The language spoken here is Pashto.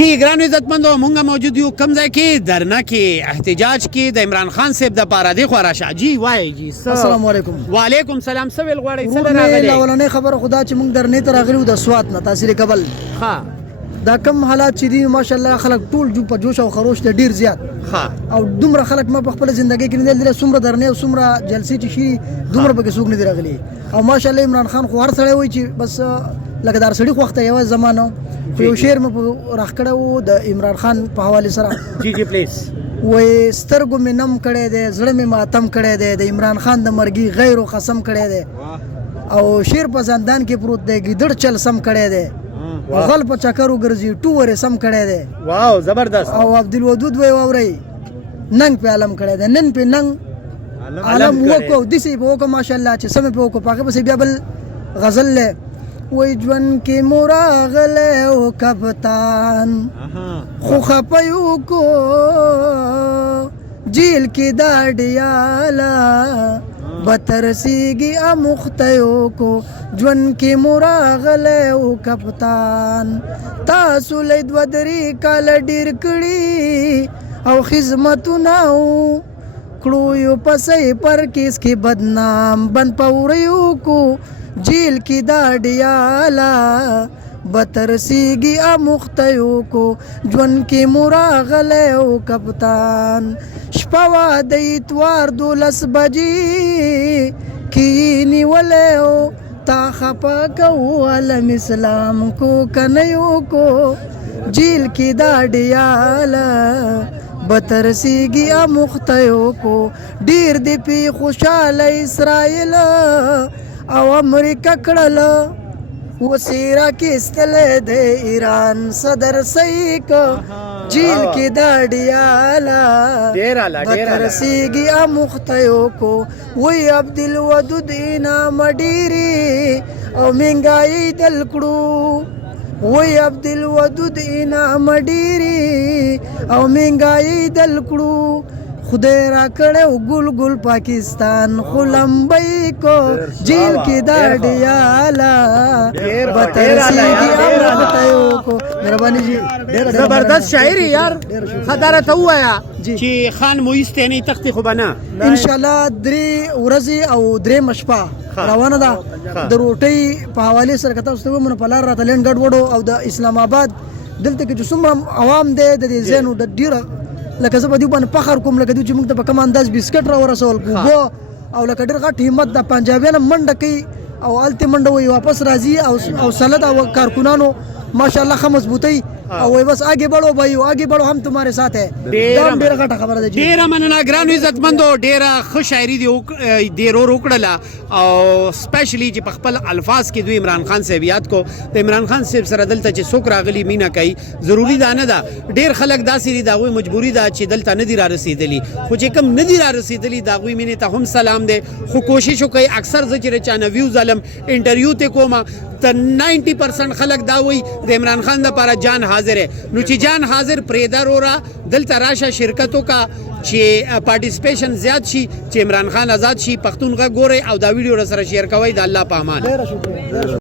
جی ګرانو عزتمندو مونږ موجود یو کوم ځای کې درنه کې احتجاج کې د عمران خان صاحب د پاره دی خو راشه جی وای جی السلام علیکم. وعلیکم سلام څه ویل غواړئ څه ورونه راغلی لولنې خبره خدا چې موږ درنې ته راغلي د سوات نه تاثیر کبل ها دا کم حالات چې دي ماشاءالله خلک ټول جو په جوش او خروش ته ډیر زیات ها او دومره خلک ما په خپل ژوندۍ کې نه دي څومره درنې او څومره جلسې چې شي دومره پکې څوک نه دی راغلي او ماشاءالله عمران خان خو هر سړی وایي چې بس لکه دار سړي خو وخت یو زمانه خو یو شعر مې راخ کړو د عمران خان په حواله سره جی جی پلیز وې سترګو مې نم کړي دي زړه مې ماتم کړي دي د عمران خان د مرګي غیر قسم کړي دي او شیر په زندان کې پروت دی ګیدړ چل سم کړي دي غل په چکرو ګرځي ټوره سم کړي دي واو زبردست او عبدالودود وې ووري ننګ په عالم کړي دي نن په ننګ عالم وکړو دسی په وکړه ماشاءالله چې سم په وکړو پاکه بس بیا بل غزل له وی ژوند کې مراغله او کپتان خو خپيو کو جیل کې داډیالا بترسیږي امختیو کو ژوند کې مراغله او کپتان تاسو لید ودري کال ډیر کړي او خدمتونه کړو یو پسې پر کیس کې بدنام بن پوریو کو جیل کی داډیالا بترسیږي امختیو کو ژوند کې مراغله او کپتان شپوا د اتوار 12 بجې کینی ولو تا خپا کو علم اسلام کو کنیو کو جیل کی داډیالا بترسیږي امختیو کو ډیر دی پی خوشاله اسرائیل او امریکا کړل وسیرا کې استله د ایران صدر سیک جیل کې داډیالا بترسیږي امختیو کو وی عبدالودود انعام ډیری او منګای دل کړو وی عبدالودود انعام ډیری او منګای دل کړو خدای را کړو ګل ګل پاکستان خلمبای کو جیل کې داډیالا بترسیږي امختیو کو مهرباني جی زبردست شاعری یار خداره ته وایا چې خان مویسته نه تختی خو بنا ان شاء الله درې ورځې او درې مشپه روانه ده د روټي په حواله سره کته واستو مون په لار راته لند ګډ وډو او د اسلام آباد دلته کې چې څومره عوام دي د دې زینو د ډیره لکه زه په دې باندې فخر کوم لکه دوی چې موږ ته په کوم انداز بسکټ را ورسول او لکه ډېر غټ همت د پنجابیانو منډه کوي او الته منډه وي واپس راځي او سلد او کارکونانو ماشاءالله خه مضبوطی او وای بس آگے بڑھو بھائیو آگے بڑھو هم تمہارے ساتھ ہے ډېر غټه خبره ده جی ډېر مننه ګرانو عزتمندو ډېر ښه شاعري دی ډېر وکړله او سپیشلی چې په خپل الفاظ کې دوی عمران خان صاحب یاد کو د عمران خان صاحب سره دلته چې څوک راغلي مینا کوي ضروری ده نه ده ډېر خلک داسې دي داغوی مجبوري ده چې دلته نه دي را رسېدلي خو چې کوم نه دي را رسېدلي داغوی مینې ته هم سلام دی خو کوشش وکړئ اکثر زه چې چا نه ویوز علم انټرویو ته کومه ته 90% خلک دا وایي د عمران خان دپاره جان حاضر ہے نو چې جان حاضر پرېده رورا دلته راشه شرکتو کا چې پارټیسپیشن زیات شي چې عمران خان آزاد شي پښتون غږ ګورئ او دا ویډیو سره شیر کوئ د الله په امان